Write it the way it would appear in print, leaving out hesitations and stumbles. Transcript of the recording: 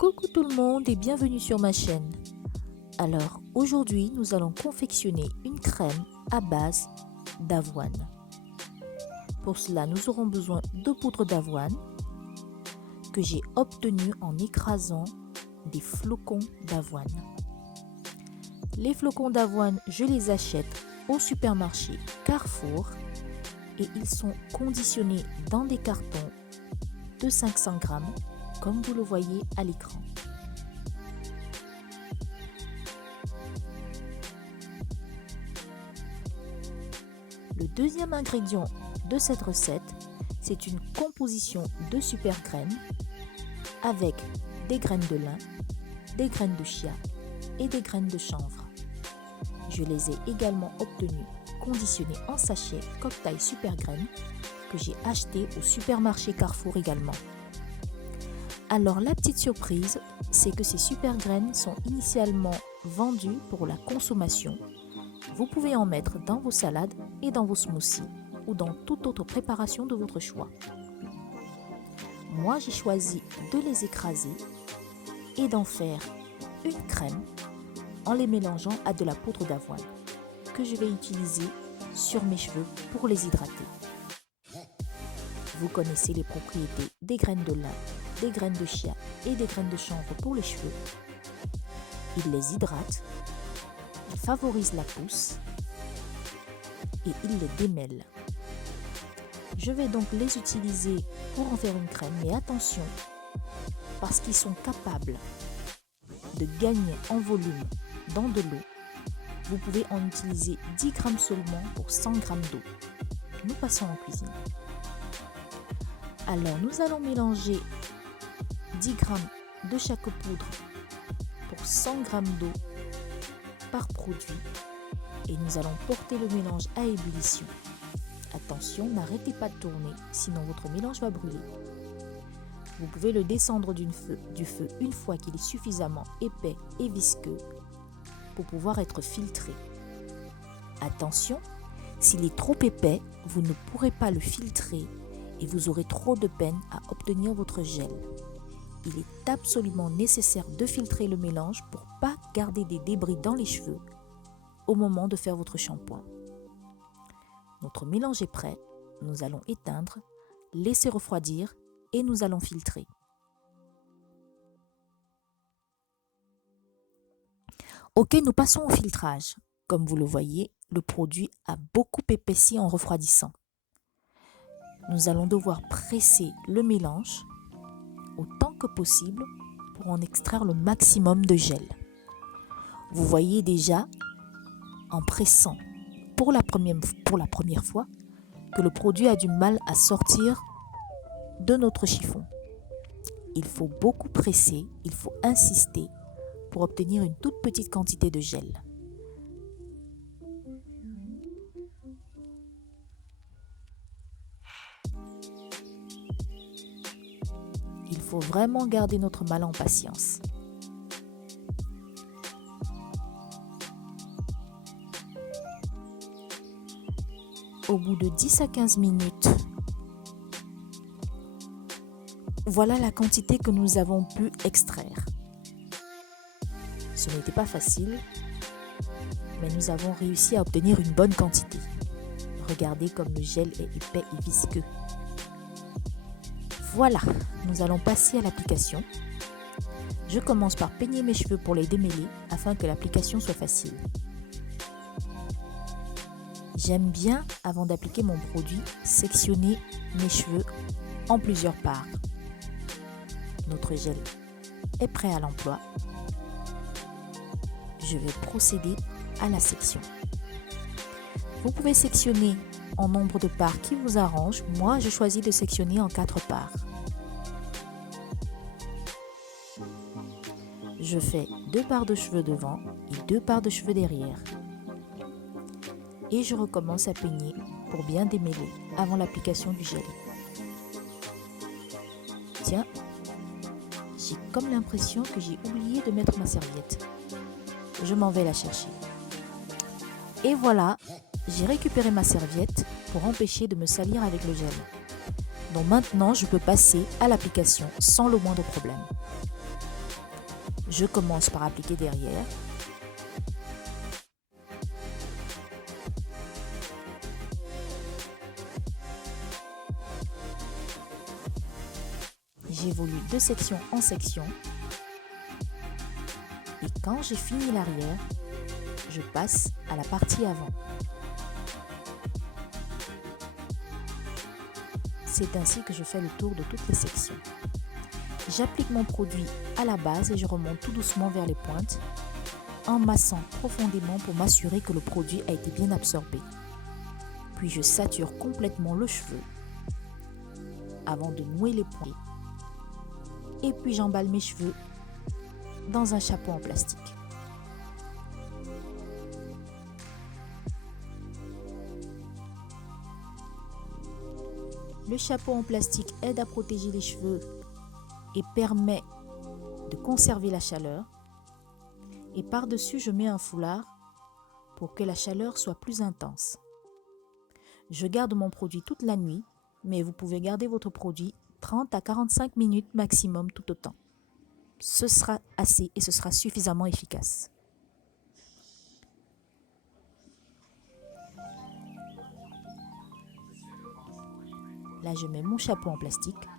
Coucou tout le monde et bienvenue sur ma chaîne. Alors aujourd'hui nous allons confectionner une crème à base d'avoine. Pour cela nous aurons besoin de poudre d'avoine que j'ai obtenue en écrasant des flocons d'avoine. Les flocons d'avoine je les achète au supermarché Carrefour et ils sont conditionnés dans des cartons de 500 grammes comme vous le voyez à l'écran. Le deuxième ingrédient de cette recette, c'est une composition de super graines avec des graines de lin, des graines de chia et des graines de chanvre. Je les ai également obtenues conditionnées en sachet cocktail super graines que j'ai acheté au supermarché Carrefour également. Alors la petite surprise, c'est que ces super graines sont initialement vendues pour la consommation. Vous pouvez en mettre dans vos salades et dans vos smoothies ou dans toute autre préparation de votre choix. Moi, j'ai choisi de les écraser et d'en faire une crème en les mélangeant à de la poudre d'avoine que je vais utiliser sur mes cheveux pour les hydrater. Vous connaissez les propriétés des graines de lin, des graines de chia et des graines de chanvre pour les cheveux. Il les hydrate, il favorise la pousse et il les démêle. Je vais donc les utiliser pour en faire une crème, mais attention, parce qu'ils sont capables de gagner en volume dans de l'eau, vous pouvez en utiliser 10 grammes seulement pour 100 grammes d'eau. Nous passons en cuisine. Alors nous allons mélanger 10 grammes de chaque poudre pour 100 grammes d'eau par produit et nous allons porter le mélange à ébullition. Attention, n'arrêtez pas de tourner, sinon votre mélange va brûler. Vous pouvez le descendre du feu une fois qu'il est suffisamment épais et visqueux pour pouvoir être filtré. Attention, s'il est trop épais, vous ne pourrez pas le filtrer et vous aurez trop de peine à obtenir votre gel. Il est absolument nécessaire de filtrer le mélange pour ne pas garder des débris dans les cheveux au moment de faire votre shampoing. Notre mélange est prêt, nous allons éteindre, laisser refroidir et nous allons filtrer. Ok, nous passons au filtrage. Comme vous le voyez, le produit a beaucoup épaissi en refroidissant. Nous allons devoir presser le mélange autant que possible pour en extraire le maximum de gel. Vous voyez déjà en pressant pour la première fois que le produit a du mal à sortir de notre chiffon. Il faut beaucoup presser, il faut insister pour obtenir une toute petite quantité de gel. Il faut vraiment garder notre mal en patience. Au bout de 10 à 15 minutes, voilà la quantité que nous avons pu extraire. Ce n'était pas facile, mais nous avons réussi à obtenir une bonne quantité. Regardez comme le gel est épais et visqueux. Voilà, nous allons passer à l'application. Je commence par peigner mes cheveux pour les démêler afin que l'application soit facile. J'aime bien, avant d'appliquer mon produit, sectionner mes cheveux en plusieurs parts. Notre gel est prêt à l'emploi. Je vais procéder à la section. Vous pouvez sectionner en nombre de parts qui vous arrange. Moi, je choisis de sectionner en 4 parts. Je fais 2 parts de cheveux devant et 2 parts de cheveux derrière. Et je recommence à peigner pour bien démêler avant l'application du gel. Tiens, j'ai comme l'impression que j'ai oublié de mettre ma serviette. Je m'en vais la chercher. Et voilà, j'ai récupéré ma serviette pour empêcher de me salir avec le gel. Donc maintenant, je peux passer à l'application sans le moindre problème. Je commence par appliquer derrière. J'évolue de section en section. Et quand j'ai fini l'arrière, je passe à la partie avant. C'est ainsi que je fais le tour de toutes les sections. J'applique mon produit à la base et je remonte tout doucement vers les pointes, en massant profondément pour m'assurer que le produit a été bien absorbé. Puis je sature complètement le cheveu avant de nouer les points. Et puis j'emballe mes cheveux dans un chapeau en plastique. Le chapeau en plastique aide à protéger les cheveux et permet de conserver la chaleur. Et par-dessus, je mets un foulard pour que la chaleur soit plus intense. Je garde mon produit toute la nuit, mais vous pouvez garder votre produit 30 à 45 minutes maximum tout autant. Ce sera assez et ce sera suffisamment efficace. Là, je mets mon chapeau en plastique.